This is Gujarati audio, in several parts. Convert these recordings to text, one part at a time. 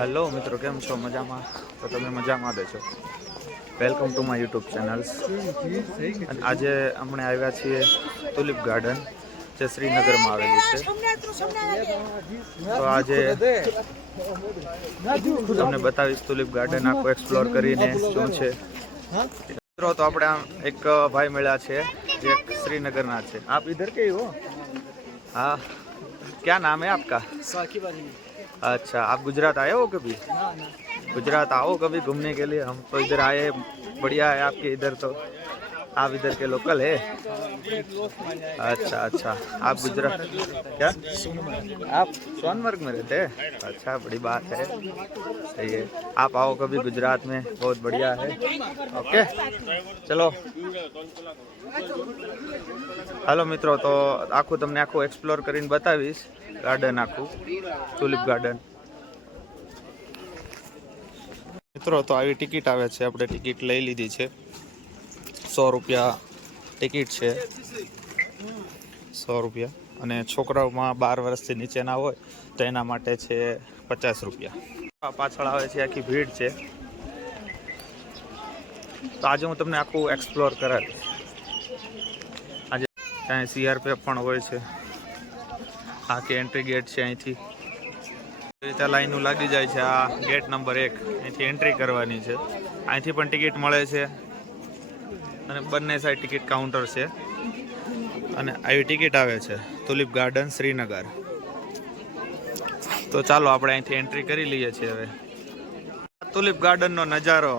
હેલો મિત્રો, કેમ છો? મજામાં? તો તમે મજામાં દેશો. Welcome to my YouTube channels. અને આજે આપણે આવ્યા છીએ તુલિપ ગાર્ડન, જે શ્રીનગરમાં આવેલી છે. તો આજે તમને બતાવીશ તુલિપ ગાર્ડન આખું એક્સપ્લોર કરીને શું છે. મિત્રો, તો આપણે આમ એક ભાઈ મળ્યા છે જે श्रीनगर છે. आप इधर के ही हो? हाँ, क्या नाम है आपका? साकिब अली। अच्छा, आप गुजरात आए हो कभी? गुजरात आओ कभी घूमने के लिए. हम तो इधर आए, बढ़िया है आपके इधर. तो आप इधर के लोकल है? अच्छा अच्छा, आप गुजरात क्या? आप सोनमर्ग में रहते हैं? अच्छा, बड़ी बात है, सही है. आप आओ कभी गुजरात में, बहुत बढ़िया है. ओके, चलो. हेलो मित्रों, तो आखू तमने आखू एक्सप्लोर કરીને બતાવીશ ગાર્ડન આખું, તુલિપ ગાર્ડન. મિત્રો, તો આવી ટિકિટ આવે છે. આપણે ટિકિટ લઈ લીધી છે. 100 રૂપિયા ટિકિટ છે, 100 રૂપિયા. અને છોકરાઓમાં 12 વર્ષથી નીચેના હોય તો એના માટે છે 50 રૂપિયા. પાછળ આવે છે આખી ભીડ છે. તો આજે હું તમને આખું એક્સપ્લોર કરાવીશ. આજે ત્યાં CRPF પણ હોય છે. આખી એન્ટ્રી ગેટ છે. અહીંથી રીતે લાઈનો લાગી જાય છે. આ ગેટ નંબર 1, અહીંથી એન્ટ્રી કરવાની છે. અહીંથી પણ ટિકિટ મળે છે અને બંને સાઈડ ટિકિટ કાઉન્ટર છે. અને આવી ટિકિટ આવે છે તુલિપ ગાર્ડન શ્રીનગર. તો ચાલો આપણે અહીંથી એન્ટ્રી કરી લઈએ છીએ. હવે તુલિપ ગાર્ડનનો નજારો.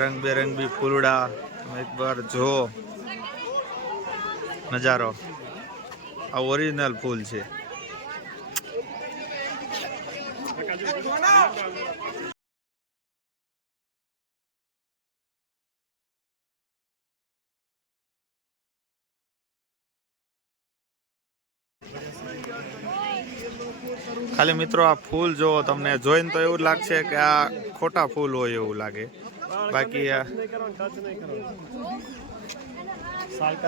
રંગબેરંગી ફૂલડા. એક બાર જો નજારો. આ ઓરિજિનલ ફૂલ છે. ખાલી મિત્રો આ ફૂલ જો, તમને જોઈને તો એવું લાગશે કે આ ખોટા ફૂલ હોય એવું લાગે. બાકી આ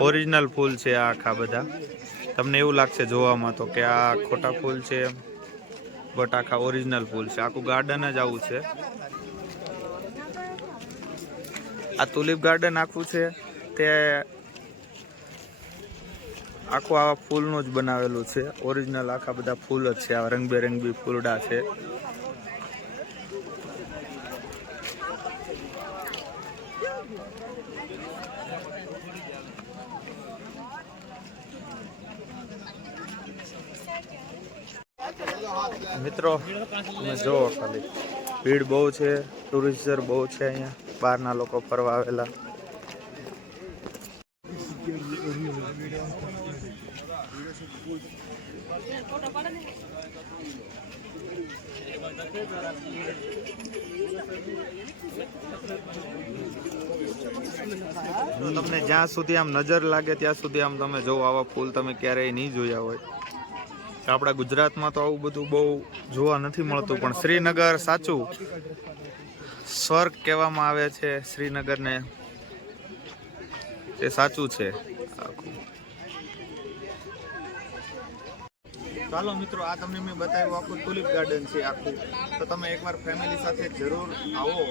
ઓરિજિનલ ફૂલ છે આ આખા બધા. તમને એવું લાગશે જોવામાં તો કે આ ખોટા ફૂલ છે, બટ આખા ઓરિજિનલ ફૂલ છે. આખું ગાર્ડન જ આવું છે. આ તુલિપ ગાર્ડન આખું છે તે આખું આવા ફૂલનું જ બનાવેલું છે. ઓરિજિનલ આખા બધા ફૂલ જ છે. આ રંગબેરંગી ફૂલડા છે. મિત્રો, તમે જુઓ ખાલી ભીડ બહુ છે. ટુરિસ્ટર બહુ છે અહીંયા. બહારના લોકો ફરવા આવેલા. તમને જ્યાં સુધી આમ નજર લાગે ત્યાં સુધી આમ તમે જો આવા ફૂલ તમે ક્યારેય નહીં જોયા હોય. આપણા ગુજરાતમાં તો આવું બધું બહુ જોવા નથી મળતું, પણ શ્રીનગર સાચું સ્વર્ગ કહેવામાં આવે છે શ્રીનગરને. એ સાચું છે આખું. ચાલો મિત્રો, આ તમને મેં બતાવ્યું આખું તુલિપ ગાર્ડન છે આખું. તો તમે એકવાર ફેમિલી સાથે જરૂર આવો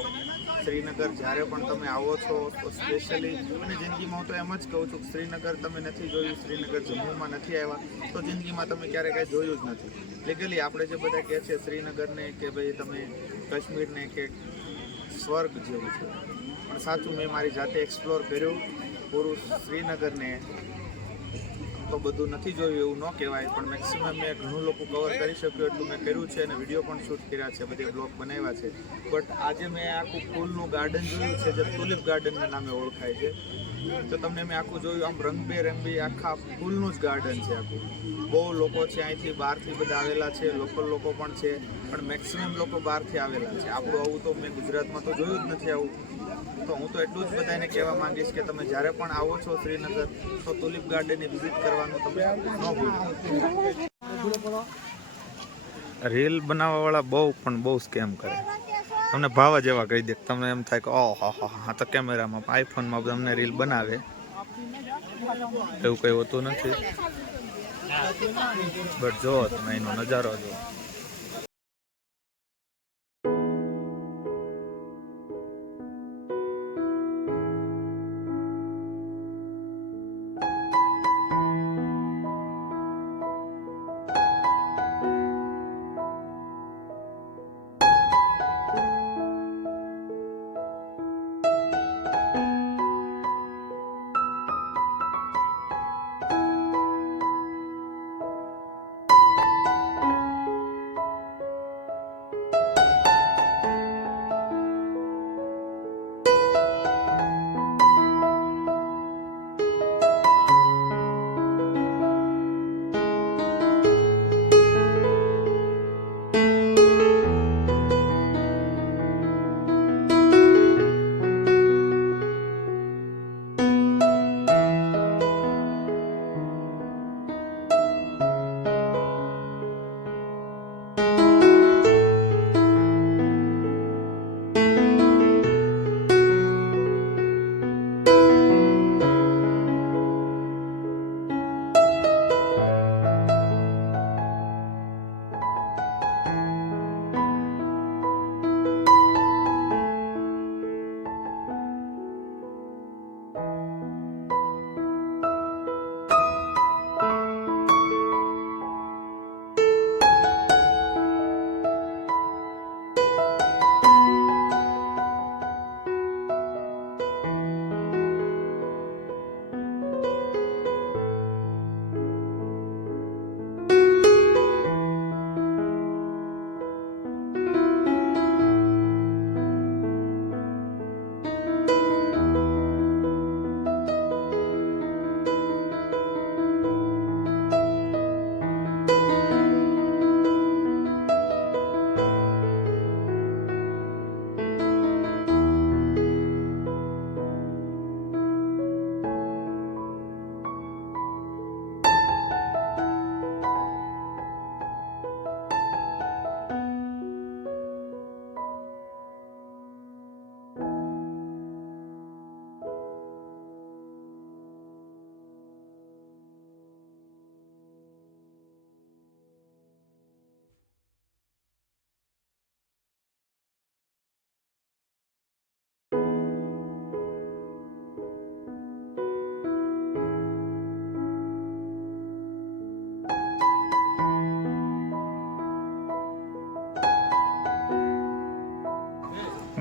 શ્રીનગર. જ્યારે પણ તમે આવો છો તો સ્પેશિયલી, અને જિંદગીમાં હું તો એમ જ કહું છું કે શ્રીનગર તમે નથી જોયું, શ્રીનગર જમ્મુમાં નથી આવ્યા તો જિંદગીમાં તમે ક્યારેય કાંઈ જોયું જ નથી. લીગલી આપણે જે બધા કહે છે શ્રીનગરને કે ભાઈ તમે કાશ્મીરને કે સ્વર્ગ જેવું છે, પણ સાચું મેં મારી જાતે એક્સપ્લોર કર્યું પૂરું શ્રીનગરને. તો બધું નથી જોયું એવું ન કહેવાય, પણ મેક્સિમમ મેં ઘણું લોકો કવર કરી શક્યું એટલું મેં કર્યું છે. અને વિડીયો પણ શૂટ કર્યા છે, બધે બ્લોગ બનાવ્યા છે. બટ આજે મેં આખું ફૂલનું ગાર્ડન જોયું છે જે તુલિપ ગાર્ડનના નામે ઓળખાય છે. તો તમને મેં આખું જોયું. આમ રંગબેરંગી આખા ફૂલનું જ ગાર્ડન છે આખું. બહુ લોકો છે અહીંથી, બહારથી બધા આવેલા છે. લોકલ લોકો પણ છે, પણ મેક્સિમમ લોકો બહારથી આવેલા છે. આપણું આવું તો મેં ગુજરાતમાં તો જોયું જ નથી આવું. તો હું તો એટલું જ બધાને કહેવા માંગીશ કે તમે જ્યારે પણ આવો છો શ્રીનગર તો તુલિપ ગાર્ડનની વિઝિટ કરવાનું તમે ન ભૂલો. રીલ બનાવવાવાળા બહુ સ્કેમ કરે. તમને ભાવ જ એવા કહી દે, તમને એમ થાય કે ઓહો હા તો કેમેરામાં આઈફોનમાં તમને રીલ બનાવે એવું કંઈ હોતું નથી, બટ જો તમે એનો નજારો જો.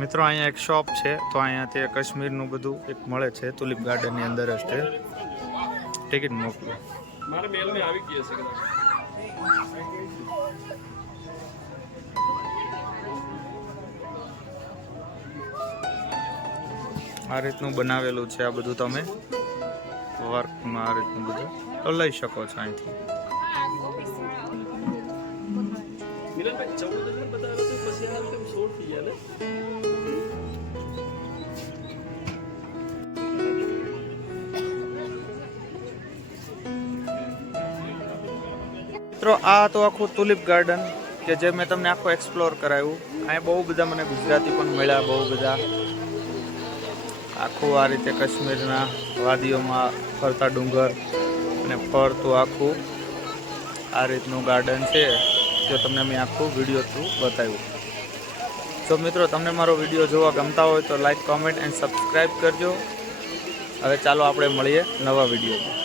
મિત્રો અહીંયા એક શોપ છે, તો અહીંયા કાશ્મીરનું બધું એક મળે છે, તુલિપ ગાર્ડનની અંદર જ છે. ટિકિટ મોકલો. મારા મેલમાં આવી ગઈ હશે કદાચ. આ રીતનું બનાવેલું છે, આ બધું તમે વર્કમાં આ રીતનું બધું તો લઈ શકો છો અહીંથી. મિત્રો આ તો આખું તુલિપ ગાર્ડન કે જે મેં તમને આખું એક્સપ્લોર કરાવ્યું. અહીંયા બહુ બધા મને ગુજરાતી પણ મળ્યા, બહુ બધા. આખું આ રીતે કાશ્મીરના વાદીઓમાં ફરતા ડુંગર અને ફરતું આખું આ રીતનું ગાર્ડન છે, જો તમને મેં આખું વિડીયો થ્રુ બતાવ્યું. તો મિત્રો તમને મારો વિડીયો જોવા ગમતા હોય તો લાઈક, કોમેન્ટ એન્ડ સબસ્ક્રાઈબ કરજો. હવે ચાલો આપણે મળીએ નવા વિડીયોમાં.